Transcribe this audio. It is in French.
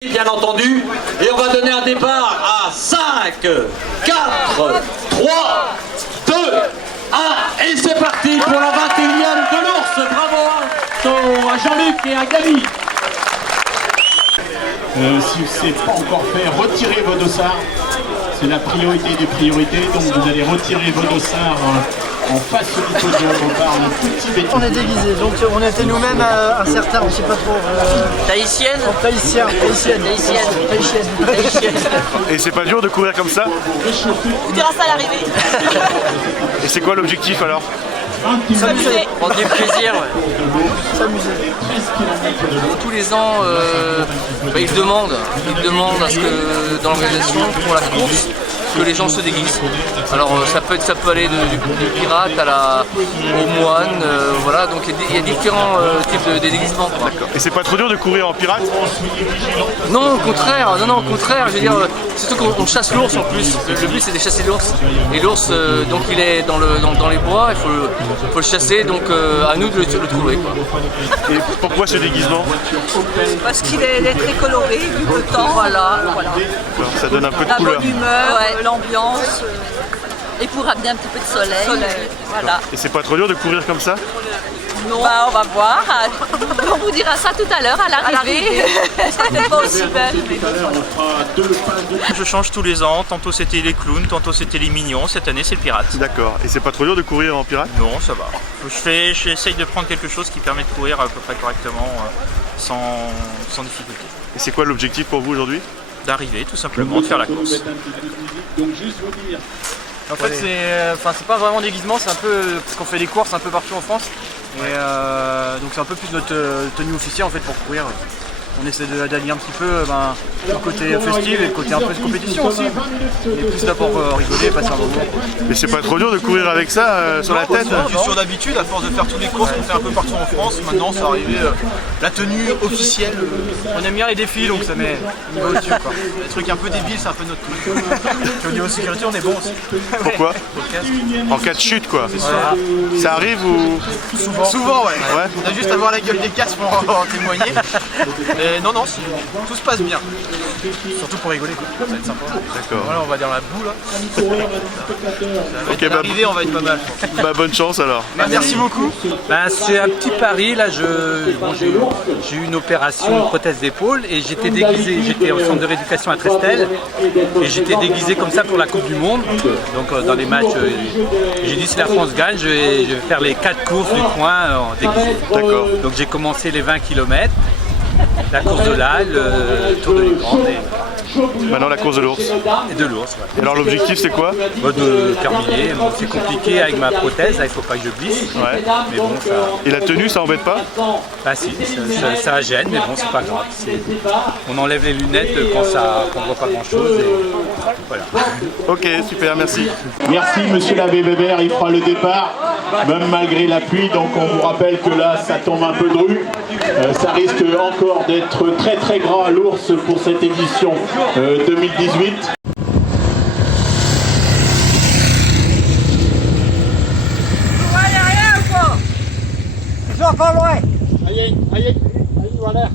Bien entendu, et on va donner un départ à 5, 4, 3, 2, 1, et c'est parti pour la 21e de l'ours. Bravo à Jean-Luc et à Gaby. Si ce n'est pas encore fait, retirez vos dossards. C'est la priorité des priorités, donc vous allez retirer vos dossards en face du podium. On part en petit béton. On est déguisés, donc on était nous-mêmes un certain, on ne sait pas trop. Tahitienne. Tahitienne. Et c'est pas dur de courir comme ça? Tu diras ça à l'arrivée. Et c'est quoi l'objectif alors? S'amuser. Prendre du plaisir, ouais. S'amuser. Tous les ans, ils demandent à ce que dans l'organisation, pour la course, que les gens se déguisent. Alors ça peut aller du pirate au moine, voilà, donc il y a différents types de déguisements. D'accord. Et c'est pas trop dur de courir en pirate? Non, au contraire, je veux dire, surtout qu'on chasse l'ours en plus. Le but c'est de chasser l'ours. Et l'ours, donc il est dans les bois, il faut le chasser, donc à nous de le trouver, quoi. Et pourquoi ce déguisement? Parce qu'il est très coloré, vu le temps. Voilà. Alors, ça donne un peu de La couleur. bonne humeur, l'ambiance. Et pour amener un petit peu de soleil. Voilà. Et c'est pas trop dur de courir comme ça? Non. Bah, on va voir. On vous dira ça tout à l'heure à l'arrivée. Ça n'est pas aussi belle. Je change tous les ans, tantôt c'était les clowns, tantôt c'était les mignons, cette année c'est le pirate. D'accord. Et c'est pas trop dur de courir en pirate? Non, ça va. J'essaye de prendre quelque chose qui permet de courir à peu près correctement, sans difficulté. Et c'est quoi l'objectif pour vous aujourd'hui? D'arriver tout simplement, de faire la course. En fait, c'est pas vraiment déguisement, c'est un peu parce qu'on fait des courses un peu partout en France. Et donc c'est un peu plus notre tenue officielle en fait pour courir. On essaie d'allier un petit peu le côté festif et le côté un peu de compétition aussi. Et plus là pour rigoler et passer un bon moment. Mais c'est pas trop dur de courir avec ça sur la tête? C'est une question d'habitude, à force de faire toutes les courses qu'on fait un peu partout en France, maintenant c'est arrivé la tenue officielle. On aime bien les défis donc ça met au-dessus. Les trucs un peu débiles, c'est un peu notre truc. Puis au niveau sécurité, on est bon aussi. Pourquoi? En cas de chute quoi. Ça arrive ou? Souvent, ouais. On a juste à voir la gueule des casques pour en témoigner. Mais non, tout se passe bien. Surtout pour rigoler, quoi. Ça va être sympa. D'accord. Voilà, on va dans la boue là. Ok, L'arrivée, on va être pas mal. bonne chance alors. Merci beaucoup. C'est un petit pari, là j'ai eu une opération, une prothèse d'épaule et j'étais déguisé, j'étais au centre de rééducation à Trestel et j'étais déguisé comme ça pour la Coupe du Monde. Donc dans les matchs, j'ai dit si la France gagne, je vais faire les 4 courses du coin en déguisé. D'accord. Donc j'ai commencé les 20 km, la course de l'Alle, le Tour de l'Ukraine Maintenant la course de l'ours. et de l'ours. Et alors l'objectif c'est quoi? De terminer, bon, c'est compliqué avec ma prothèse, là, il ne faut pas que je glisse. Ouais. Mais bon, ça... Et la tenue ça embête pas? Bah si, ça gêne, mais bon, c'est pas grave. On enlève les lunettes quand on voit pas grand chose. Et voilà. Ok, super, merci. Merci monsieur l'abbé Weber, il fera le départ, même malgré la pluie. Donc on vous rappelle que là ça tombe un peu dru. Ça risque encore d'être très très grand à l'ours pour cette édition 2018. Ils sont pas loin. Allez, voilà.